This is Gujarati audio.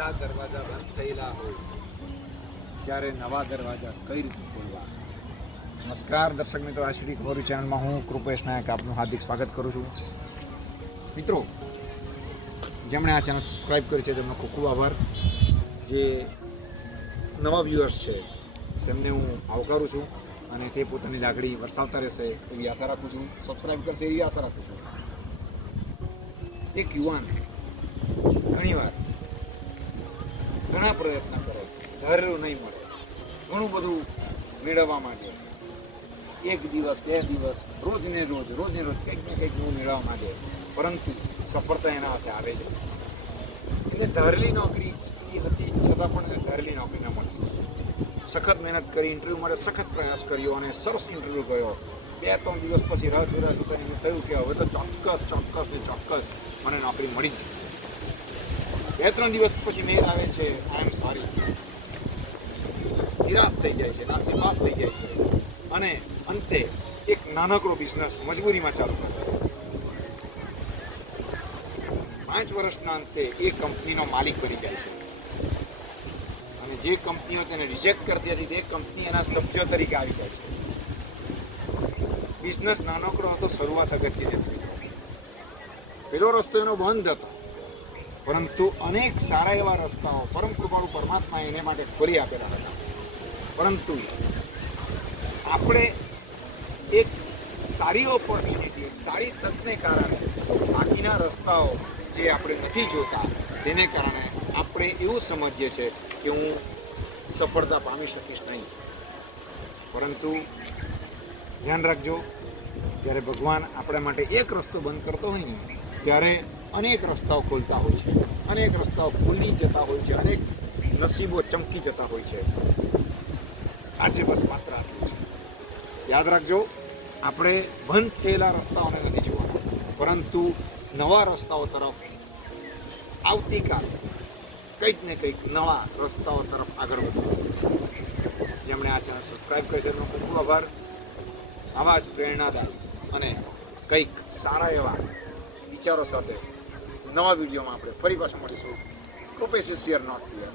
બધા દરવાજા બંધ થયેલા હોય ત્યારે નવા દરવાજા કઈ રીતે ખોલવા? નમસ્કાર દર્શક મિત્રો, આશરી ખબરો ચેનલમાં હું કૃપેશ નાયક આપનું હાર્દિક સ્વાગત કરું છું. મિત્રો, જેમણે આ ચેનલ સબસ્ક્રાઈબ કરી છે તેમનો ખૂબ ખૂબ આભાર. જે નવા વ્યુઅર્સ છે તેમને હું આવકારું છું અને તે પોતાની લાગણી વરસાવતા રહેશે એવી આશા રાખું છું. સબસ્ક્રાઈબ કરશે એવી આશા રાખું છું. એક યુવાન ઘણીવાર ઘણા પ્રયત્ન કરે, ધારેલું નહીં મળે, ઘણું બધું મેળવવા માટે એક દિવસ, બે દિવસ, રોજને રોજ કંઈક ને કંઈક નવું મેળવવા માંગે, પરંતુ સફળતા એના હાથે આવે છે. એને ધારેલી નોકરી હતી છતાં પણ એને ધારેલી નોકરી ન મળતી. સખત મહેનત કરી, ઇન્ટરવ્યૂ માટે સખત પ્રયાસ કર્યો અને સરસ ઇન્ટરવ્યૂ ગયો. 2-3 દિવસ પછી રાહ જોતા એને થયું કે હવે તો ચોક્કસ મને નોકરી મળી જ. 2-3 દિવસ પછી મેલ આવે છે, આઈ એમ સોરી. નિરાશ થઈ જાય છે, નાસીપાસ થઈ જાય છે અને અંતે એક નાનકડો બિઝનેસ મજબૂરીમાં ચાલુ કરે. 5 વર્ષના અંતે એ કંપનીનો માલિક બની જાય છે અને જે કંપનીઓ તેને રિજેક્ટ કરતી હતી તે કંપની એના સભ્ય તરીકે આવી જાય છે. બિઝનેસ નાનકડો હતો, શરૂઆત અગત્યની હતી. પેલો રસ્તો એનો બંધ હતો, પરંતુ અનેક સારા એવા રસ્તાઓ પરમ કૃપાળુ પરમાત્માએ એને માટે ખોલી આપેલા હતા. પરંતુ આપણે એક સારી ઓપોર્ચ્યુનિટી, એક સારી તકને કારણે બાકીના રસ્તાઓ જે આપણે નથી જોતા તેને કારણે આપણે એવું સમજીએ છીએ કે હું સફળતા પામી શકીશ નહીં. પરંતુ ધ્યાન રાખજો, જ્યારે ભગવાન આપણા માટે એક રસ્તો બંધ કરતો હોય ને ત્યારે અનેક રસ્તાઓ ખોલતા હોય છે, અનેક રસ્તાઓ ખુલી જતા હોય છે, અનેક નસીબો ચમકી જતા હોય છે. આજે બસ માત્ર આટલું છે. યાદ રાખજો, આપણે બંધ થયેલા રસ્તાઓને નથી જોવાના, પરંતુ નવા રસ્તાઓ તરફ આવતીકાલ કંઈક ને કંઈક નવા રસ્તાઓ તરફ આગળ વધવું. જેમણે આ ચેનલ સબસ્ક્રાઈબ કરી છે એમનો ખૂબ ખૂબ આભાર. આવા જ પ્રેરણાદાયી અને કંઈક સારા એવા વિચારો સાથે નવા વિડીયોમાં આપણે ફરી પાછા મળીશું. Kripesh is here, not here.